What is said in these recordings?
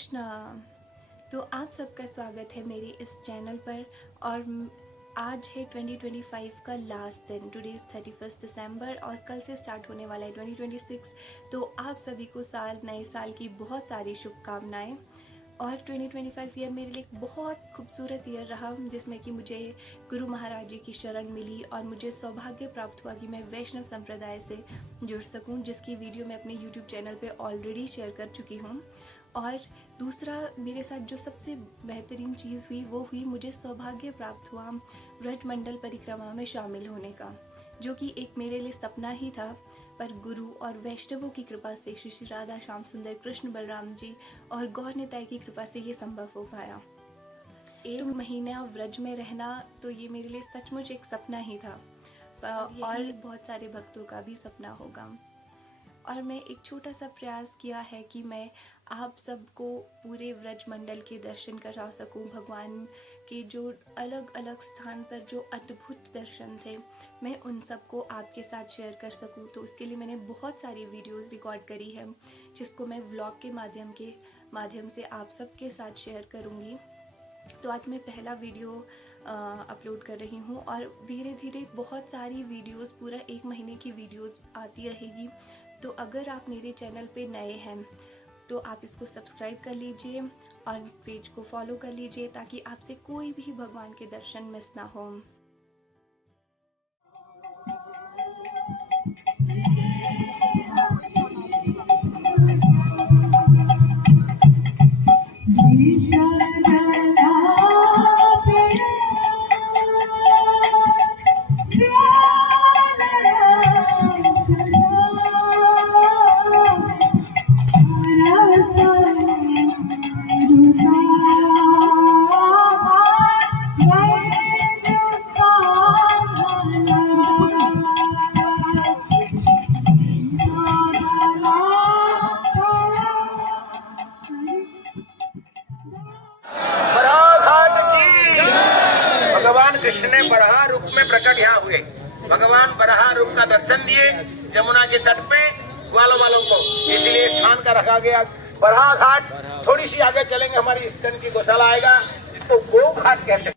कृष्णा। तो आप सबका स्वागत है मेरे इस चैनल पर। और आज है 2025 का लास्ट दिन। टुडे इज़ 31 दिसंबर और कल से स्टार्ट होने वाला है 2026। तो आप सभी को नए साल की बहुत सारी शुभकामनाएं। और 2025 ईयर मेरे लिए एक बहुत खूबसूरत ईयर रहा, जिसमें कि मुझे गुरु महाराज जी की शरण मिली और मुझे सौभाग्य प्राप्त हुआ कि मैं वैष्णव संप्रदाय से जुड़ सकूं, जिसकी वीडियो मैं अपने YouTube चैनल पे ऑलरेडी शेयर कर चुकी हूं। और दूसरा मेरे साथ जो सबसे बेहतरीन चीज़ हुई वो हुई मुझे सौभाग्य प्राप्त हुआ व्रजमंडल परिक्रमा में शामिल होने का, जो कि एक मेरे लिए सपना ही था। पर गुरु और वैष्णवों की कृपा से, श्री श्री राधा श्याम सुंदर कृष्ण बलराम जी और गौर निताई की कृपा से ये संभव हो पाया। एक महीना व्रज में रहना तो ये मेरे लिए सचमुच एक सपना ही था, और बहुत सारे भक्तों का भी सपना होगा। और मैं एक छोटा सा प्रयास किया है कि मैं आप सबको पूरे व्रज मंडल के दर्शन करा सकूं। भगवान के जो अलग अलग स्थान पर जो अद्भुत दर्शन थे, मैं उन सबको आपके साथ शेयर कर सकूं। तो उसके लिए मैंने बहुत सारी वीडियोस रिकॉर्ड करी है, जिसको मैं व्लॉग के माध्यम से आप सबके साथ शेयर करूंगी। तो आज मैं पहला वीडियो अपलोड कर रही हूँ और धीरे धीरे बहुत सारी वीडियोस, पूरा एक महीने की वीडियोस आती रहेगी। तो अगर आप मेरे चैनल पे नए हैं तो आप इसको सब्सक्राइब कर लीजिए और पेज को फॉलो कर लीजिए, ताकि आपसे कोई भी भगवान के दर्शन मिस ना हो। भगवान कृष्ण ने बरहा रूप में प्रकट यहाँ हुए। भगवान बरहा रूप का दर्शन दिए जमुना के तट पे ग्वालों वालों को, इसलिए स्थान का रखा गया बरहा घाट। थोड़ी सी आगे चलेंगे हमारी इस्कन की गौशाला आएगा, जिसको गो घाट कहते हैं।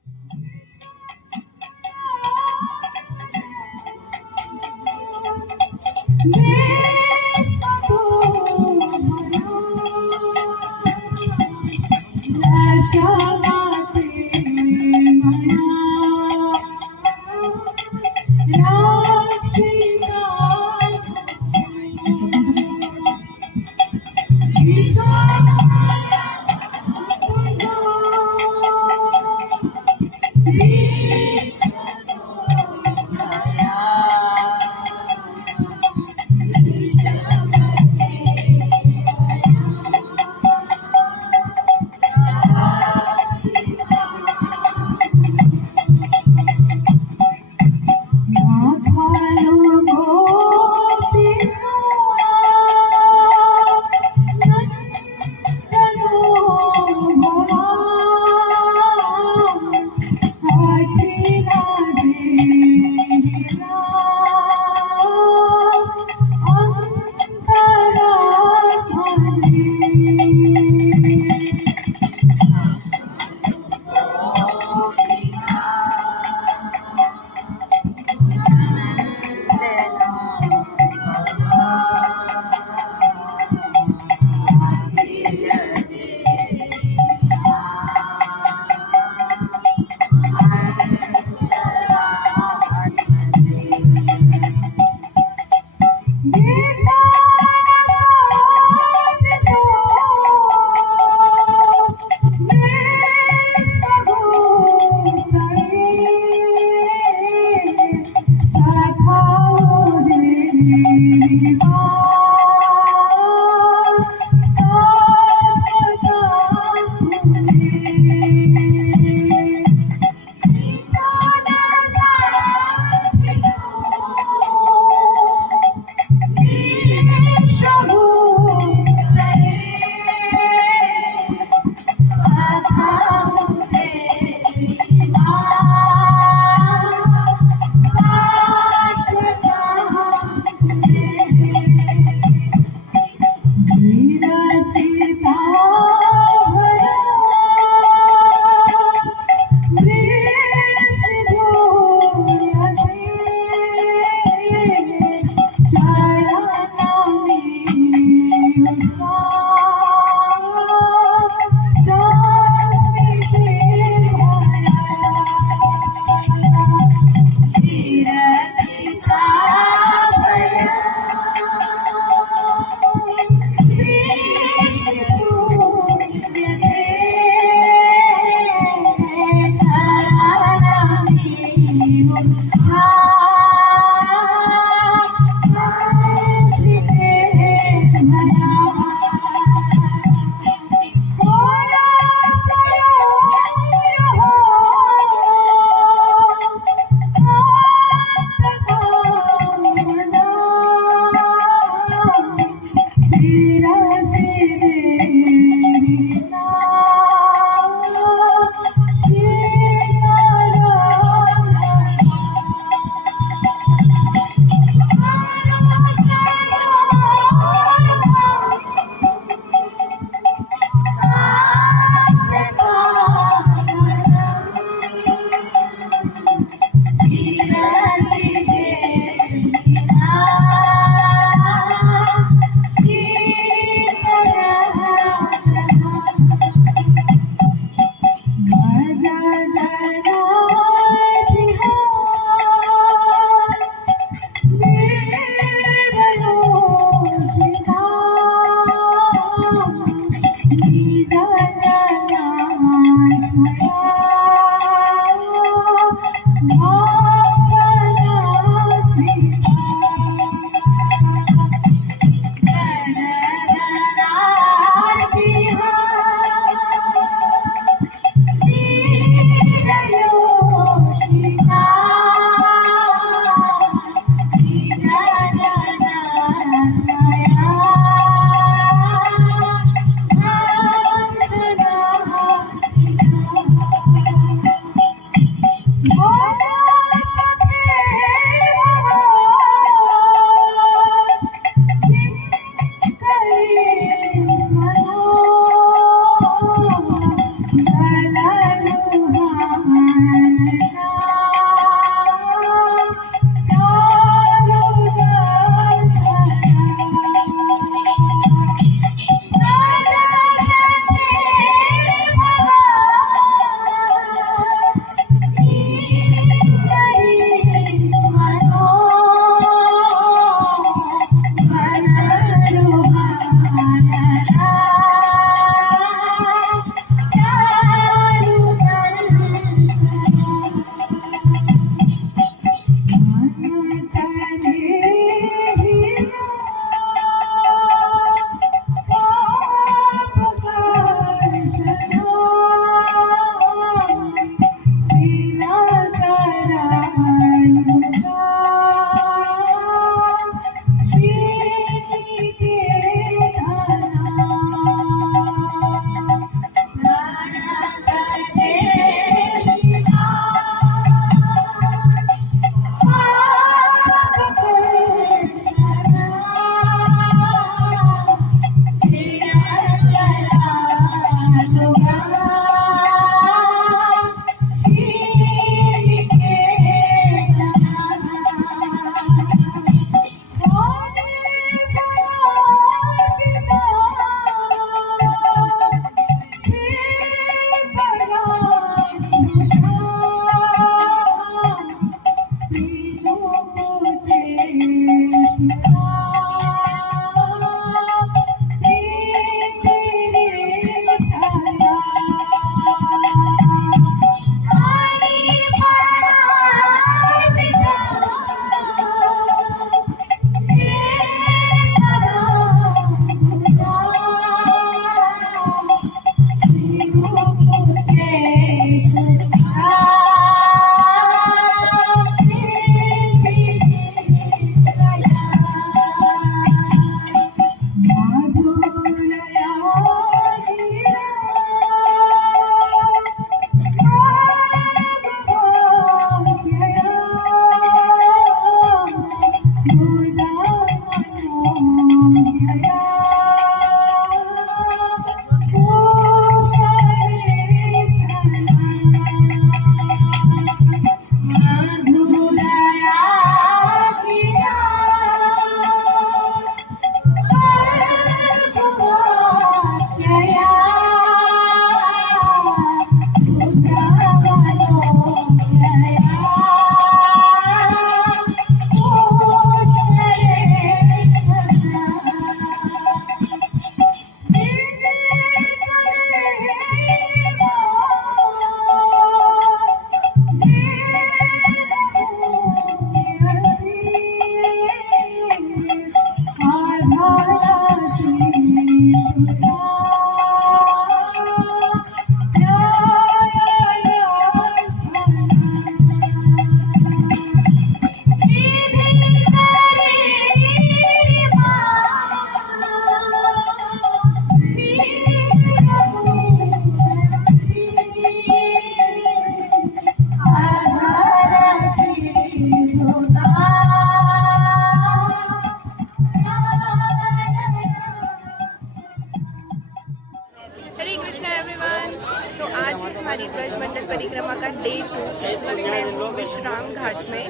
हमारी ब्रज मंडल परिक्रमा का डे 2 इस वक्त मैं विश्राम घाट में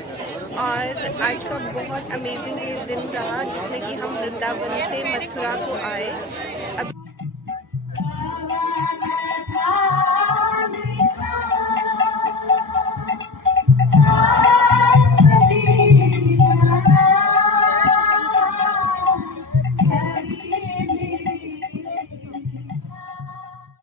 और आज का बहुत अमेजिंग दिन रहा जिसमें कि हम वृंदावन से मथुरा को आए